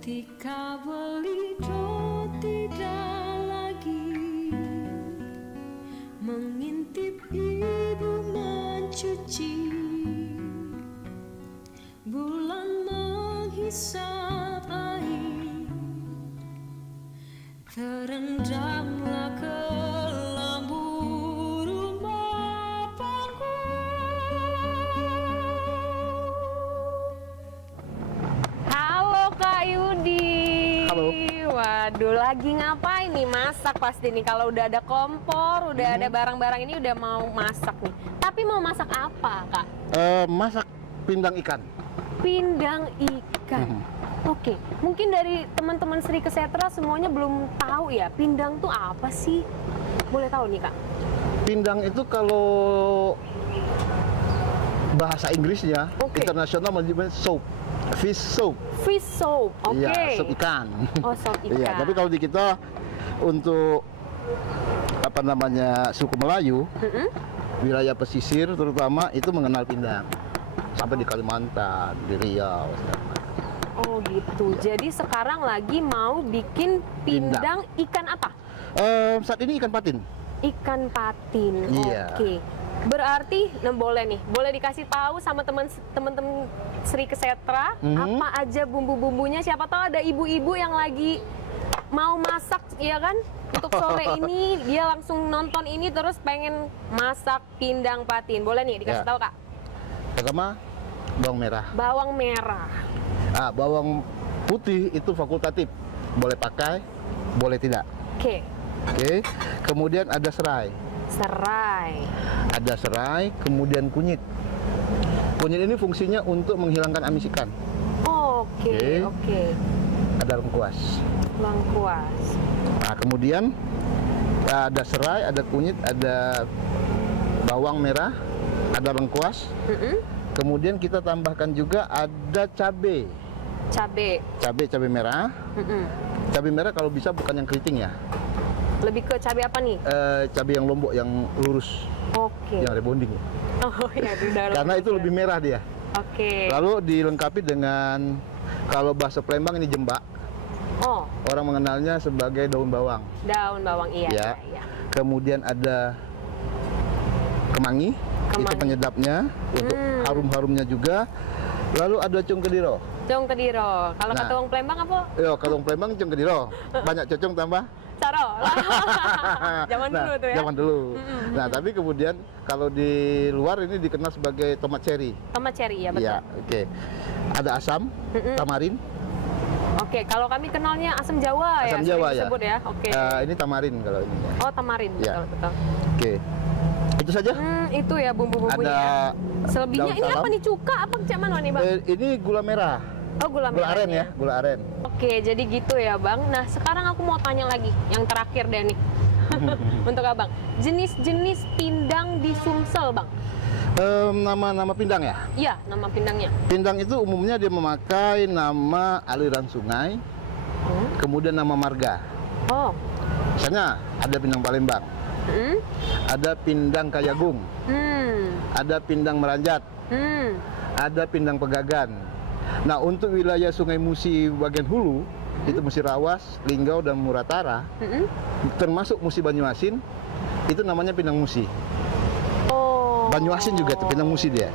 Ketika beliau tidak lagi mengintip ibu mencuci, bulan menghisap air, terendamlah ke lampu rumah panggung. Halo Kak Yudi. Halo. Waduh, lagi ngapain nih? Masak pasti nih. Kalau udah ada kompor, udah ada barang-barang ini udah mau masak nih. Tapi mau masak apa, Kak? Masak pindang ikan. Pindang ikan. Oke, mungkin dari teman-teman Sri Kesetra semuanya belum tahu ya, pindang tuh apa sih? Boleh tahu nih, Kak? Pindang itu kalau bahasa Inggrisnya internasional menyebutnya soup, fish soup. Fish soup, oke. Iya, sup ikan. Oh, sup ikan. Iya, tapi kalau di kita untuk apa namanya suku Melayu, wilayah pesisir terutama itu mengenal pindang. Sampai di Kalimantan, di Riau, segala macam. Oh gitu. Jadi sekarang lagi mau bikin pindang ikan apa? Saat ini ikan patin. Ikan patin. Iya. Oke. Berarti, nah boleh nih, boleh dikasih tahu sama teman-teman Sri Kesetra apa aja bumbu-bumbunya. Siapa tahu ada ibu-ibu yang lagi mau masak, ya kan? Untuk sore ini dia langsung nonton ini terus pengen masak pindang patin. Boleh nih dikasih tahu, Kak? Pertama, bawang merah. Bawang merah. Bawang putih itu fakultatif, boleh pakai, boleh tidak. Oke. Oke. Kemudian ada serai. Serai. Ada serai, kemudian kunyit. Kunyit ini fungsinya untuk menghilangkan amis ikan. Oke. Ada lengkuas. Lengkuas. Nah, kemudian ada serai, ada kunyit, ada bawang merah, ada lengkuas. Kemudian kita tambahkan juga ada cabai. Cabai merah. Cabai merah kalau bisa bukan yang keriting ya. Lebih ke cabai apa nih? Cabai yang lombok, yang lurus. Oke. Yang rebonding. Oh ya, karena itu lebih merah dia. Oke. Lalu dilengkapi dengan, kalau bahasa Palembang ini jembak. Oh. Orang mengenalnya sebagai daun bawang. Daun bawang, iya. Kemudian ada kemangi. Itu penyedapnya, untuk harum-harumnya juga. Lalu ada cung kediro. Cung kediro. Kalau kata orang Palembang apa? Yo, kalau orang Palembang cung kediro. Banyak cocong tambah Caro. Zaman dulu tuh ya. Zaman dulu. Nah, tapi kemudian kalau di luar ini dikenal sebagai tomat cherry. Tomat cherry, ya betul. Iya, oke. Ada asam, tamarin. Oke, kalau kami kenalnya asam Jawa asam Jawa ya. Disebut ya. Oke. Ini tamarin kalau ini. Oh, tamarin. Ya. Betul. Oke. Itu saja. Itu ya bumbu-bumbunya. Selebihnya ini apa nih, cuka apa cak mana nih, Bang? Ini gula merah. Oh, gula merah. Gula aren ya, gula aren. Oke, jadi gitu ya, Bang. Nah, sekarang aku mau tanya lagi yang terakhir deh nih. Untuk Abang. Jenis-jenis pindang di Sumsel, Bang. Nama-nama pindang ya? Iya, nama pindangnya. Pindang itu umumnya dia memakai nama aliran sungai, kemudian nama marga. Oh. Misalnya ada pindang Palembang, ada pindang Kayagung, ada pindang Meranjat, ada pindang Pegagan. Nah, untuk wilayah Sungai Musi bagian hulu, itu Musi Rawas, Linggau, dan Muratara, termasuk Musi Banyuasin, itu namanya pindang Musi. Oh. Banyuasin juga itu pindang Musi dia.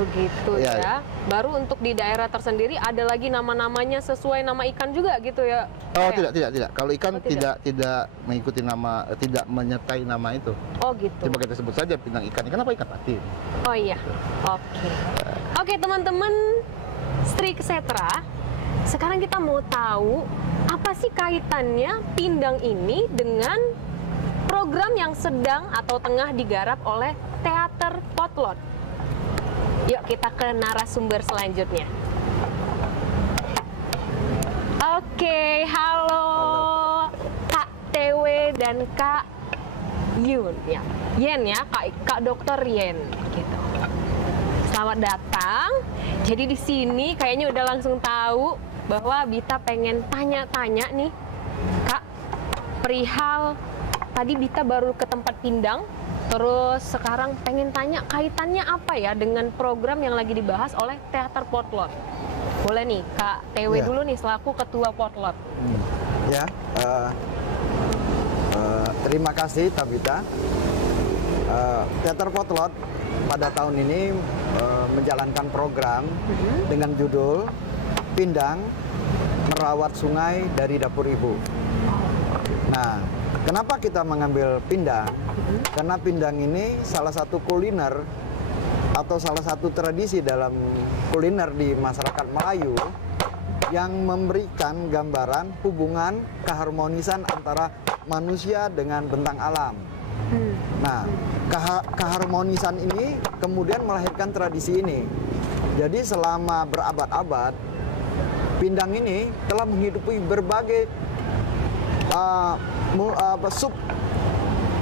Begitu ya. Baru untuk di daerah tersendiri ada lagi nama-namanya sesuai nama ikan juga gitu ya? Oh, tidak. Kalau ikan tidak mengikuti nama, tidak menyertai nama itu. Oh, gitu. Coba kita sebut saja pindang ikan. Ikan apa? Ikan patin. Oh iya. Oke, teman-teman Sri Kesetra, sekarang kita mau tahu apa sih kaitannya pindang ini dengan program yang sedang atau tengah digarap oleh Teater Potlot. Yuk kita ke narasumber selanjutnya. Oke, halo Kak TW dan Kak Yun ya. Yen ya, Kak Dokter Yen gitu. Selamat datang. Jadi di sini kayaknya udah langsung tahu bahwa Bita pengen tanya-tanya nih, Kak, perihal tadi Bita baru ke tempat pindang, terus sekarang pengen tanya kaitannya apa ya dengan program yang lagi dibahas oleh Teater Potlot. Boleh nih, Kak TW Ya. dulu nih selaku Ketua Potlot. Ya, terima kasih Tabita. Teater Potlot pada tahun ini menjalankan program dengan judul Pindang Merawat Sungai dari Dapur Ibu. Nah, kenapa kita mengambil pindang? Karena pindang ini salah satu kuliner atau salah satu tradisi dalam kuliner di masyarakat Melayu yang memberikan gambaran hubungan keharmonisan antara manusia dengan bentang alam. Nah, keharmonisan ini kemudian melahirkan tradisi ini. Jadi selama berabad-abad, pindang ini telah menghidupi berbagai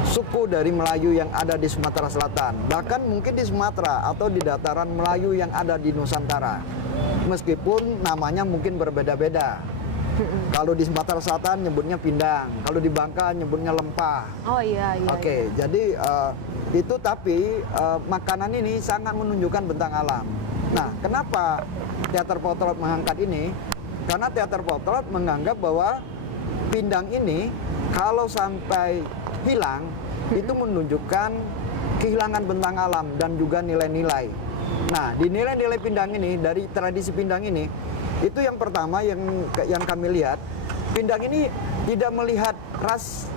suku dari Melayu yang ada di Sumatera Selatan. Bahkan mungkin di Sumatera atau di dataran Melayu yang ada di Nusantara. Meskipun namanya mungkin berbeda-beda. Kalau di Sumatera Selatan nyebutnya pindang, kalau di Bangka nyebutnya lempah. Oh iya. Oke, jadi itu tapi makanan ini sangat menunjukkan bentang alam. Nah, kenapa Teater Potlot mengangkat ini? Karena Teater Potlot menganggap bahwa pindang ini kalau sampai hilang itu menunjukkan kehilangan bentang alam dan juga nilai-nilai. Nah, di nilai-nilai pindang ini, dari tradisi pindang ini, itu yang pertama yang kami lihat, pindang ini tidak melihat ras.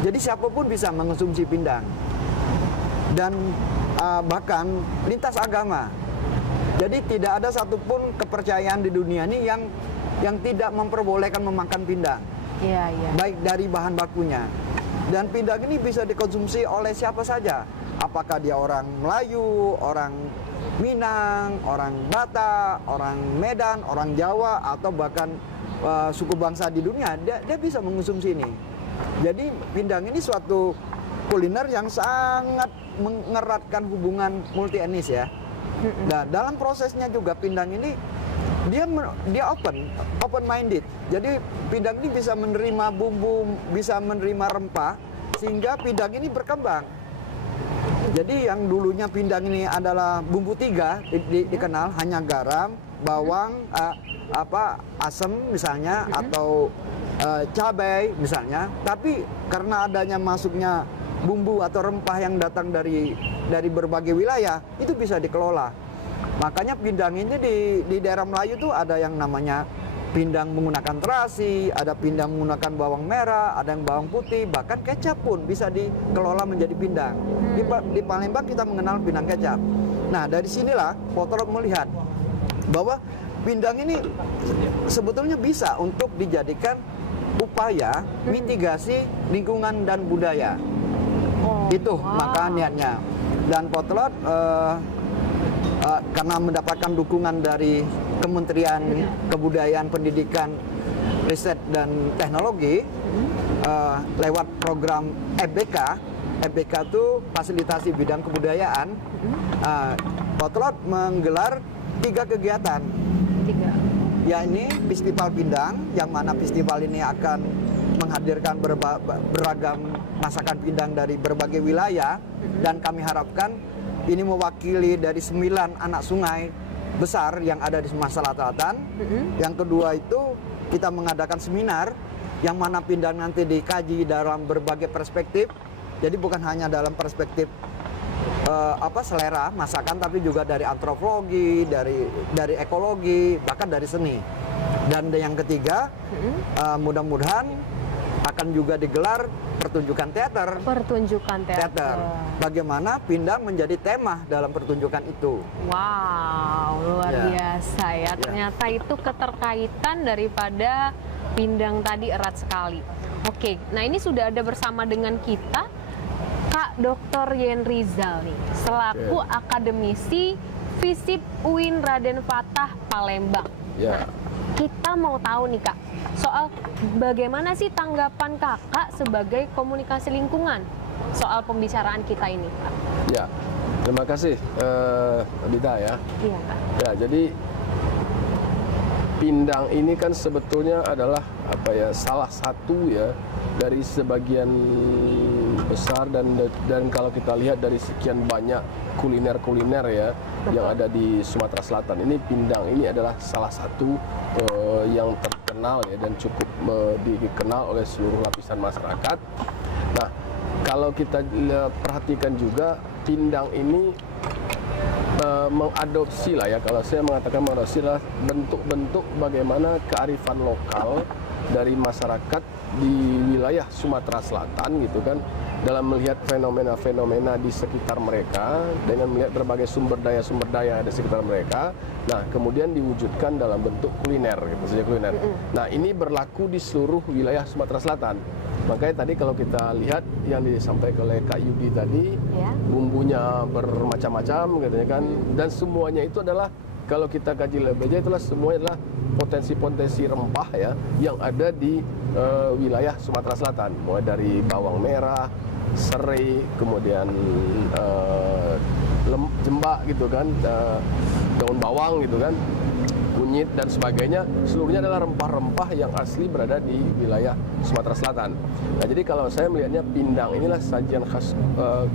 Jadi siapapun bisa mengonsumsi pindang. Dan bahkan lintas agama. Jadi tidak ada satupun kepercayaan di dunia ini yang tidak memperbolehkan memakan pindang. Iya. Baik dari bahan bakunya. Dan pindang ini bisa dikonsumsi oleh siapa saja. Apakah dia orang Melayu, orang Minang, orang Batak, orang Medan, orang Jawa, atau bahkan suku bangsa di dunia, dia bisa mengonsumsi ini. Jadi pindang ini suatu kuliner yang sangat mengeratkan hubungan multi etnis ya. Nah, dalam prosesnya juga pindang ini dia open minded. Jadi pindang ini bisa menerima bumbu, bisa menerima rempah, sehingga pindang ini berkembang. Jadi yang dulunya pindang ini adalah bumbu tiga dikenal hanya garam, bawang, asam misalnya, atau cabai misalnya. Tapi karena adanya masuknya bumbu atau rempah yang datang dari berbagai wilayah, itu bisa dikelola. Makanya pindang ini di daerah Melayu tuh ada yang namanya pindang menggunakan terasi, ada pindang menggunakan bawang merah, ada yang bawang putih, bahkan kecap pun bisa dikelola menjadi pindang. Di Palembang kita mengenal pindang kecap. Nah, dari sinilah Potlot melihat bahwa pindang ini sebetulnya bisa untuk dijadikan upaya mitigasi lingkungan dan budaya. Itu maka niatnya. Dan Potlot karena mendapatkan dukungan dari Kementerian Kebudayaan, Pendidikan, Riset dan Teknologi lewat program FBK. FBK itu fasilitasi bidang kebudayaan. Potlot menggelar 3 kegiatan. Yakni Festival Pindang, yang mana festival ini akan menghadirkan beragam masakan pindang dari berbagai wilayah, dan kami harapkan ini mewakili dari 9 anak sungai besar yang ada di Sumatera Selatan. Yang kedua itu kita mengadakan seminar yang mana pindang nanti dikaji dalam berbagai perspektif. Jadi bukan hanya dalam perspektif selera masakan, tapi juga dari antropologi, dari ekologi, bahkan dari seni. Dan yang ketiga, mudah-mudahan akan juga digelar pertunjukan teater. Pertunjukan teater. Bagaimana pindang menjadi tema dalam pertunjukan itu. Wow, luar biasa ya. Ternyata itu keterkaitan daripada pindang tadi erat sekali. Oke, nah ini sudah ada bersama dengan kita Kak Dr. Yen Rizal nih, selaku akademisi FISIP UIN Raden Fatah Palembang. Nah, kita mau tahu nih Kak, soal bagaimana sih tanggapan Kakak sebagai komunikasi lingkungan soal pembicaraan kita ini, Kak? Ya, terima kasih Bita ya. Iya, Kak. Ya, jadi Pindang ini kan sebetulnya adalah apa ya, salah satu ya dari sebagian besar dan kalau kita lihat dari sekian banyak kuliner ya yang ada di Sumatera Selatan, ini pindang ini adalah salah satu yang terkenal ya dan cukup dikenal oleh seluruh lapisan masyarakat. Nah, kalau kita perhatikan juga pindang ini mengadopsi lah ya, kalau saya mengatakan mengadopsi lah bentuk-bentuk bagaimana kearifan lokal dari masyarakat di wilayah Sumatera Selatan gitu kan, dalam melihat fenomena-fenomena di sekitar mereka dengan melihat berbagai sumber daya di sekitar mereka. Nah, kemudian diwujudkan dalam bentuk kuliner gitu saja, kuliner. Nah, ini berlaku di seluruh wilayah Sumatera Selatan. Makanya tadi kalau kita lihat yang disampaikan oleh Kak Yudi tadi, Ya. bumbunya bermacam-macam gitu ya kan, dan semuanya itu adalah kalau kita kaji lebih jauh itulah semuanya adalah potensi-potensi rempah ya yang ada di wilayah Sumatera Selatan, mulai dari bawang merah, serai, kemudian jembak gitu kan, daun bawang gitu kan, kunyit dan sebagainya, seluruhnya adalah rempah-rempah yang asli berada di wilayah Sumatera Selatan. Nah, jadi kalau saya melihatnya pindang inilah sajian khas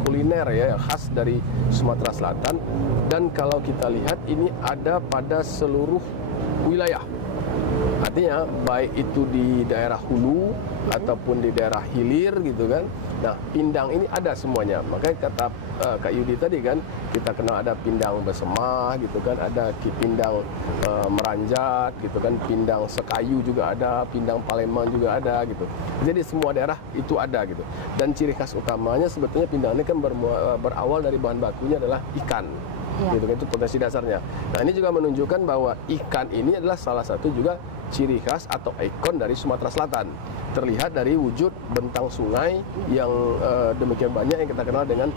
kuliner ya, yang khas dari Sumatera Selatan, dan kalau kita lihat ini ada pada seluruh wilayah. Artinya baik itu di daerah hulu ataupun di daerah hilir gitu kan. Nah, pindang ini ada semuanya. Makanya kata Kak Yudi tadi kan, kita kenal ada pindang bersemah gitu kan, ada pindang meranjat gitu kan, pindang sekayu juga ada, pindang Palembang juga ada gitu. Jadi semua daerah itu ada gitu. Dan ciri khas utamanya sebetulnya pindang ini kan berawal dari bahan bakunya adalah ikan. Ya. Gitu kan, itu potensi dasarnya. Nah, ini juga menunjukkan bahwa ikan ini adalah salah satu juga ciri khas atau ikon dari Sumatera Selatan. Terlihat dari wujud bentang sungai yang demikian banyak yang kita kenal dengan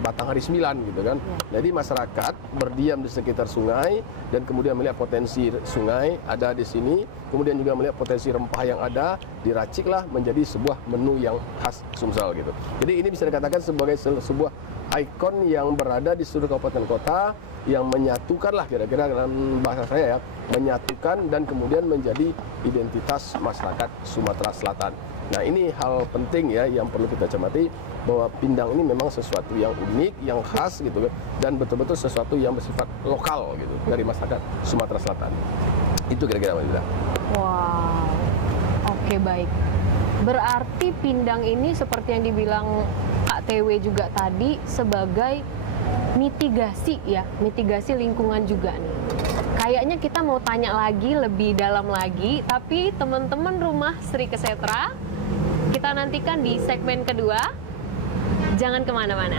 Batang Hari 9 gitu kan. Jadi masyarakat berdiam di sekitar sungai dan kemudian melihat potensi sungai ada di sini, kemudian juga melihat potensi rempah yang ada, diraciklah menjadi sebuah menu yang khas Sumsel gitu. Jadi ini bisa dikatakan sebagai sebuah ikon yang berada di seluruh kabupaten kota, yang menyatukan lah kira-kira dalam bahasa saya ya, menyatukan dan kemudian menjadi identitas masyarakat Sumatera Selatan. Nah, ini hal penting ya yang perlu kita cermati, bahwa pindang ini memang sesuatu yang unik, yang khas gitu kan, dan betul-betul sesuatu yang bersifat lokal gitu dari masyarakat Sumatera Selatan. Itu kira-kira Mbak Lida. Wow, oke, baik. Berarti pindang ini seperti yang dibilang Kak TW juga tadi sebagai mitigasi ya, mitigasi lingkungan juga nih. Kayaknya kita mau tanya lagi lebih dalam lagi, tapi teman-teman rumah Sri Kesetra, kita nantikan di segmen kedua. Jangan kemana-mana.